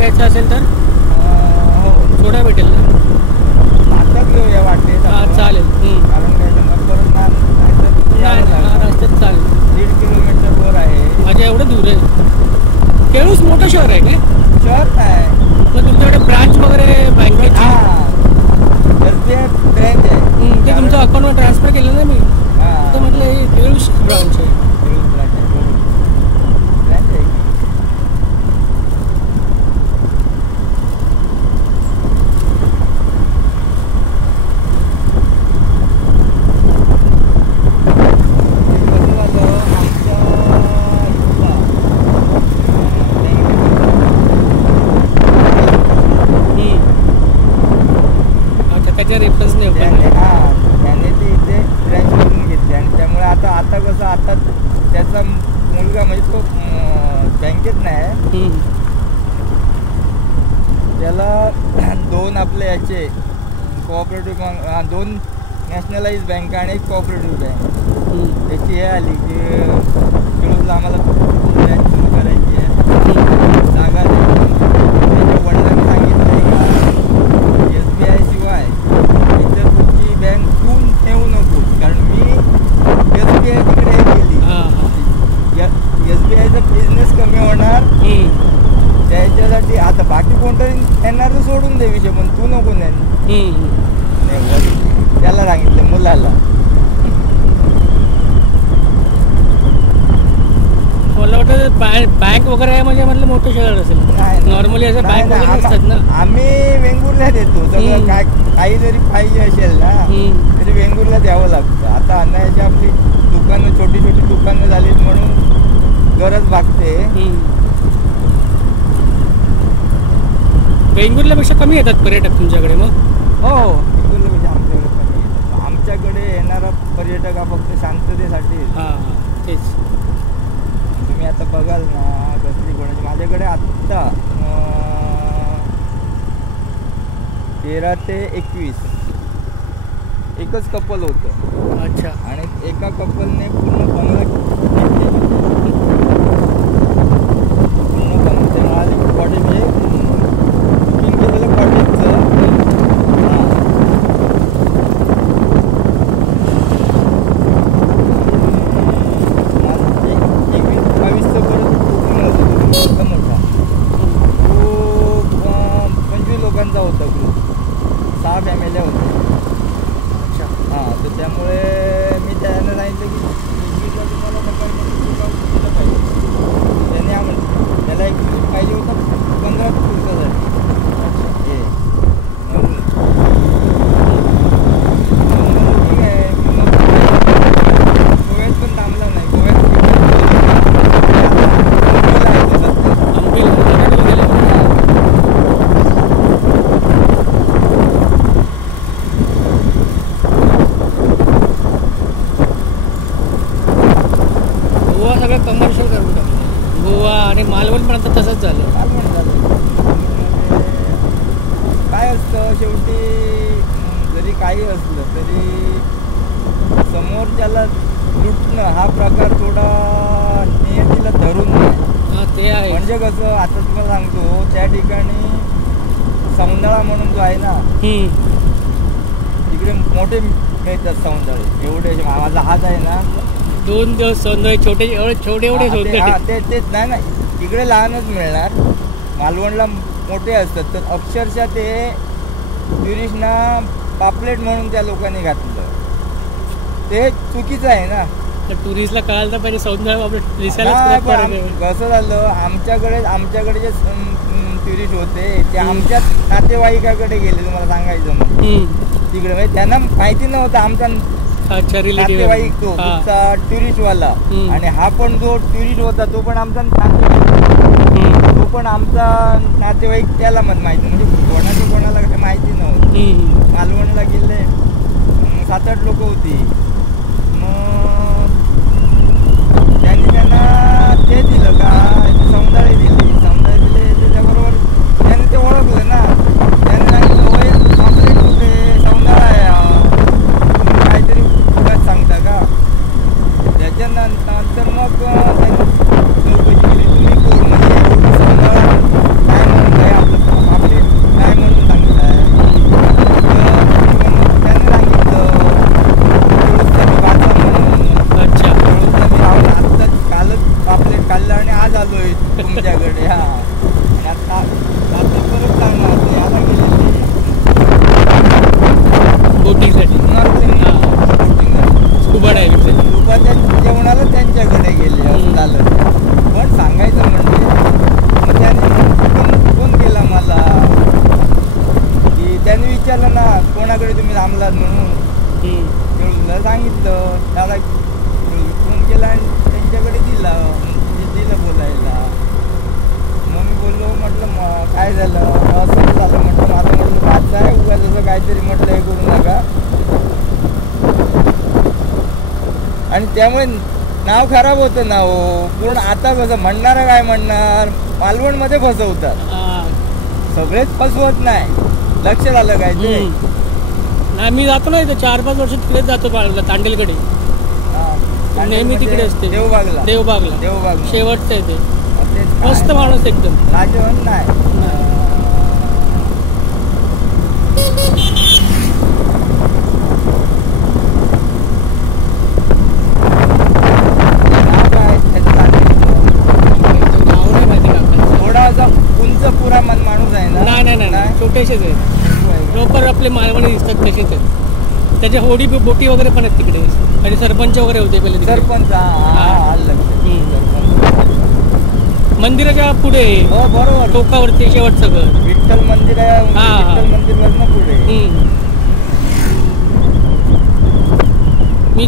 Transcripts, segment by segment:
घ्यायचा असेल तर हो थोडा भेटेल ना? आताच घेऊया वाटते चालेल. कारण काय परत नाही रस्त्यात चालेल. 1.5 किलोमीटर वर आहे. म्हणजे एवढं दूर आहे? केळूस मोठं शहर आहे काय? शहर काय मग तुमच्याकडे ब्रांच वगैरे बँकेची? SBI ब्रँच आहे. ते तुमच्या अकाउंटवर ट्रान्सफर केलं ना मी, तर म्हटलं हे केळूस ब्रांच आहे. ब्रँच आहे. रेफरन्स नाही त्याने ते इथे ब्रँच करून घेतली आणि त्यामुळे आता कसं आता त्याचा मुलगा म्हणजे तो बँकेत नाही, त्याला 2 आपले याचे कोऑपरेटिव्ह 2 नॅशनलाइज बँक आणि 1 कोऑपरेटिव्ह बँक त्याची हे आली की केळूरला आम्हाला ब्रँच सुरू करायची आहे, जागा त्याच्या वडिलांनी सांगितलं का SBI शिवाय इतर कुठची बँक तू ठेवू नकोस, कारण मी SBI तिकडे गेली, SBIचा बिझनेस कमी होणार त्याच्यासाठी. आता बाकी कोणतरी येणार तर सोडून दे विषय, पण तू नको नाही. त्याला सांगितलं मुलाला. मला वाटतं बँक वगैरे आहे म्हणजे म्हटलं मोठं शहर असेल. नॉर्मली असं बँक वगैरे असतात ना. आम्ही वेंगुर्ला देतो सगळं, काय काही जरी पाहिजे असेल ना तरी वेंगुर्ला द्यावं लागतं. आता अन्नाची आपली दुकानं छोटी दुकानं झालीत म्हणून गरज भागते. वेंगुर्ल्यापेक्षा कमी येतात पर्यटक तुमच्याकडे मग? हो, वेंगुर्ल्यापेक्षा आमच्याकडे कमी येतात. आमच्याकडे येणारा पर्यटक हा फक्त शांततेसाठी. तेच तुम्ही आता बघाल ना कसली कोणाची, माझ्याकडे आत्ता 13 ते 21 एकच कपल होतं. अच्छा. आणि एका कपलने पूर्ण बंगला आली कॉटेज, म्हणजे बुकिंग केलेलं कॉटेजचं. होता ग्रुप 6 फॅमिल्या होत्या. अच्छा. तर त्यामुळे मी त्यांना सांगितलं की तुम्हाला पाहिजे, त्याने त्याला एक पाहिजे होता 15 दिवसासाठी. हे म्हणून ठीक आहे. मग गोव्यात पण थांबला नाही. गोव्यात कमर्शियल करून टाकलं गोवा आणि मालवण पण आता तसंच झालं. काय असतं शेवटी जरी काही असलं तरी समोरच्याला लुटणं हा प्रकार थोडा नियतीला धरून नाही. ते आहे. म्हणजे कसं आता तुम्हाला सांगतो त्या ठिकाणी सौंदळा म्हणून जो आहे ना, तिकडे मोठे मिळतात सौंदळे एवढे. माझा हात आहे ना 2 दिवस सौंदर्य छोटे एवढे तेच नाही ना, इकडे लहानच मिळणार. मालवणला मोठे असतात. तर अक्षरशः ते टुरिस्टना पापलेट म्हणून त्या लोकांनी घातलं. ते चुकीचं आहे ना. तर टुरिस्टला कळायला तर पाहिजे सौंदर्य कसं झालं, आमच्याकडे जे टुरिस्ट होते ते आमच्याच नातेवाईकाकडे गेले. तुम्हाला सांगायचं मग तिकडे म्हणजे त्यांना माहिती नव्हतं आमचा नातेवाईक तो टुरिस्टवाला. आणि हा पण जो टुरिस्ट होता तो पण आमचा नातेवाईक त्याला माहिती, म्हणजे कोणाला काही माहिती नव्हतं. मालवणला गेले 7-8 लोक होती. मग त्यांना ते दिलं का सौंदर्य दिले त्याच्याबरोबर त्याने ते ओळखलं ना. त्याने सांगितलं होय आपले कुठे सौंदर्य आहे काहीतरी सांगता का. त्याच्यानंतर मग त्यांनी चौकशी केली, तुम्ही कोण म्हणजे सौंदर्य काय म्हणून थांबलात म्हणून केळूला सांगितलं, त्याला फोन केला आणि त्यांच्याकडे दिला, दिलं बोलायला. मग मी बोललो, म्हटलं काय झालं, असं झालं म्हटलं, माझं म्हटलं वाच आहे उगा जसं काहीतरी म्हटलं हे करू नका. आणि त्यामुळे नाव खराब होतं ना हो पूर्ण. आता कसं म्हणणार काय म्हणणार, मालवणमध्ये फसवतात सगळेच, फसवत नाही. लक्ष झालं काय ते? नाही, मी जातो ना इथे 4-5 वर्ष तिकडेच जातो तांडेलकडे, नेहमी तिकडे असते. देवबागला शेवटचं आहे ते. मस्त माणूस एकदम, लाजवंत नाही. थोडासा उंच पुरा माणूस आहे ना? नाही, छोटेसेच आहे. प्रॉपर आपले मालवणी दिसतात तसेच आहेत. त्याच्या होडी बोटी वगैरे पण आहेत तिकडे. आणि सरपंच वगैरे होते पहिले. सरपंच मंदिराच्या पुढे, बरोबर, टोकावरती शेवटचं घर विठ्ठल मंदिर आहे. विठ्ठल मंदिर वरनं पुढे. मी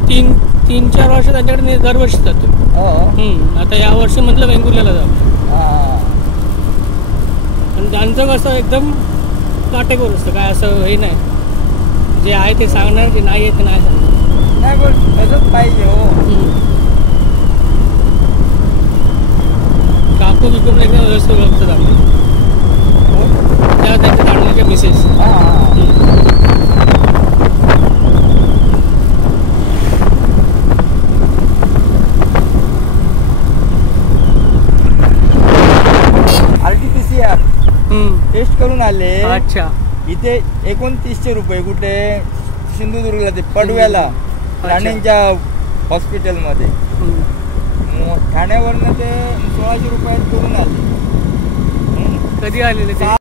3-4 वर्ष त्यांच्याकडे दरवर्षी जातो. आता या वर्षी म्हटलं वेंगुर्ल्याला जाऊ. आणि त्यांचं कसं एकदम काटेकोर असतं, काय असं हे नाही. जे आहे ते सांगणार, जे नाही आहे ते नाही सांगणार. नाही बोल, तसंच पाहिजे हो. काकू बिकू पण एकदम व्यवस्थित ओळखतात आपले. त्या त्यांच्या तांडलीच्या मिसेस. RT-PCR टेस्ट करून आले. अच्छा. इथे 2900 रुपये. कुठे? सिंधुदुर्गला, ते पडव्याला, ठाण्यांच्या हॉस्पिटलमध्ये. ठाण्यावरनं ते 1600 रुपयात करून आले. कधी आलेले ते?